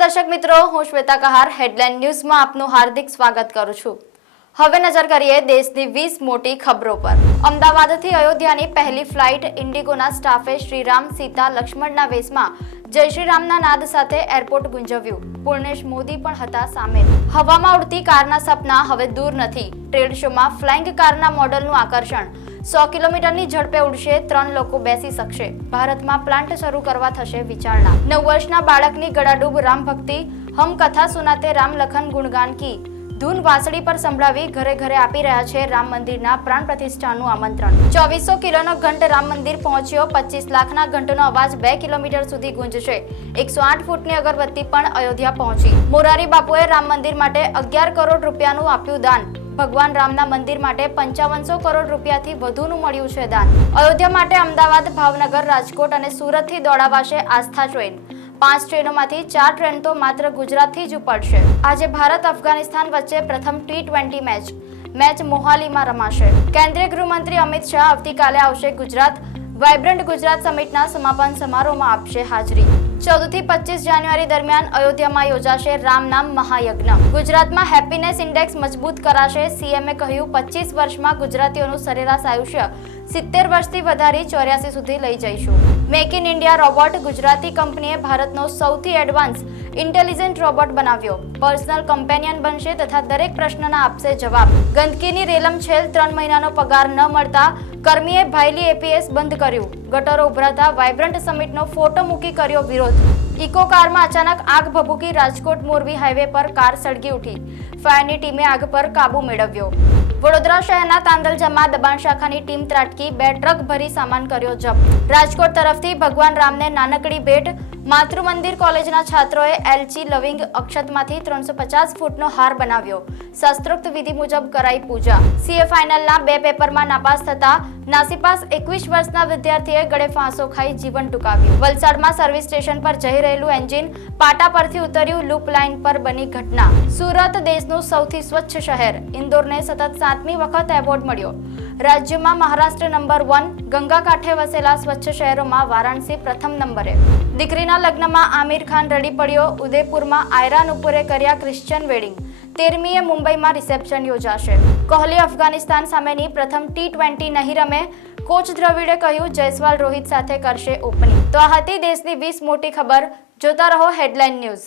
નમસ્કાર દર્શક મિત્રો, હું શ્વેતા કહાર હેડલાઇન ન્યૂઝમાં આપનું હાર્દિક સ્વાગત કરું છું। હવે નજર કરીએ દેશની 20 મોટી ખબરો પર। અમદાવાદથી અયોધ્યાની પહેલી ફ્લાઇટ ઇન્ડિગોના સ્ટાફે શ્રીરામ સીતા લક્ષ્મણના વેશમાં જય શ્રી રામના નાદ સાથે એરપોર્ટ ગુંજવ્યું। પૂર્ણેશ મોદી પણ હતા સામેલ। હવામાં ઉડતી કારના સપના હવે દૂર નથી। ટ્રેડ શોમાં ફ્લાઇંગ કારના મોડલનું આકર્ષણ। 100 કિલોમીટરની ઝડપે ઉડશે, 3 લોકો બેસી શકશે। ભારતમાં પ્લાન્ટ શરૂ કરવા થશે વિચારણા। 9 વર્ષના બાળકની ગળાડૂબ રામ ભક્તિ, હમ કથા સુનાતે રામ લખન ગુણગાન કી ધૂન વાંસળી પર સંભળાવી ઘરે ઘરે આપી રહ્યા છે રામ મંદિરના પ્રાણ પ્રતિષ્ઠાનું આમંત્રણ। 2400 કિલોનો ઘંટ રામ મંદિર પહોંચ્યો। 25 લાખના ઘંટનો અવાજ 2 કિલોમીટર સુધી ગુંજશે। 108 ફૂટની અગરબત્તી પણ અયોધ્યા પહોંચી। મોરારી બાપુએ રામ મંદિર માટે 11 કરોડ રૂપિયાનું આપ્યું દાન। ભગવાન રામના મંદિર માટે 5500 કરોડ રૂપિયાથી વધુનું મળ્યું છે દાન। અયોધ્યા માટે અમદાવાદ, ભાવનગર, રાજકોટ અને સુરતથી દોડાવાશે આસ્થા ટ્રેન। 5 ટ્રેનોમાંથી 4 ટ્રેન તો માત્ર ગુજરાતથી જ ઉપડશે। આજે ભારત અફઘાનિસ્તાન વચ્ચે પ્રથમ T20 મેચ મોહાલીમાં રમાશે। કેન્દ્રીય ગૃહમંત્રી અમિત શાહ આવતીકાલે આવશે ગુજરાત। વાઇબ્રન્ટ ગુજરાત સમિટના સમાપન સમારોહમાં આપશે હાજરી। 14 થી 25 જાન્યુઆરી દરમિયાન અયોધ્યામાં યોજાશે રામ નામ મહાયજ્ઞ। ગુજરાતમાં હેપીનેસ ઇન્ડેક્સ મજબૂત કરાશે। સીએમએ કહ્યું 25 વર્ષમાં ગુજરાતીઓનું સરેરાશ આયુષ્ય 70 વર્ષથી વધારી 84 સુધી લઈ જઈશું। Make in India robot, Gujarati કંપનીએ ભારતનો સૌથી એડવાન્સ ઇન્ટેલિજન્ટ રોબોટ બનાવ્યો। પર્સનલ કમ્પેનિયન બનશે તથા દરેક પ્રશ્નના આપશે જવાબ। ગંદકીની રેલમછેલ, 3 મહિનાનો પગાર ન મળતા કર્મીએ ભાયલી એપીએસ બંધ કર્યું। ગટરો ઉભરાતા વાઇબ્રન્ટ સમિટનો ફોટો મૂકી કર્યો વિરોધ। ઇકો કારમાં અચાનક આગ ભભૂકી। રાજકોટ મોરબી હાઈવે પર કાર સળગી ઉઠી। ફાયરની ટીમે આગ પર કાબુ મેળવ્યો। વડોદરા શહેરના તાંદલજામાં દબાણ શાખાની ટીમ ત્રાટકી। 2 ટ્રક ભરી સામાન કર્યો જપ્ત। રાજકોટ તરફથી ભગવાન રામને નાનકડી ભેટ। માતૃ મંદિર કોલેજના છાત્રોએ એલચી લવિંગ અક્ષતમાંથી 350 ફૂટનો હાર બનાવ્યો। શાસ્ત્રોક્ત વિધિ મુજબ કરાઈ પૂજા। સીએ ફાઇનલના 2 પેપરમાં નાપાસ થતા નાસીપાસ 21 વર્ષના વિદ્યાર્થીએ ગળે ફાંસો ખાઈ જીવન ટૂંકાવ્યું। વલસાડમાં સર્વિસ સ્ટેશન પર જઈ રહેલું એન્જિન પાટા પરથી ઉતર્યું। લૂપ લાઇન પર બની ઘટના। સુરત દેશનું સૌથી સ્વચ્છ શહેર। ઇન્દોરને સતત 7મી વખત એવોર્ડ મળ્યો। રાજ્યમાં મહારાષ્ટ્ર નંબર 1। ગંગા કાંઠે વસેલા સ્વચ્છ શહેરોમાં વારાણસી પ્રથમ નંબરે। દીકરીના લગ્નમાં આમિર ખાન રડી પડ્યો। ઉદયપુરમાં આયરા નુપુરે કર્યા ક્રિશ્ચિયન વેડિંગ। 13મીએ મુંબઈમાં રિસેપ્શન યોજાશે। કોહલી અફઘાનિસ્તાન સામેની પ્રથમ T20 નહીં રમે। કોચ દ્રવિડે કહ્યું જયસ્વાલ રોહિત સાથે કરશે ઓપનિંગ। તો આ હતી દેશની 20 મોટી ખબર। જોતા રહો હેડલાઇન ન્યૂઝ।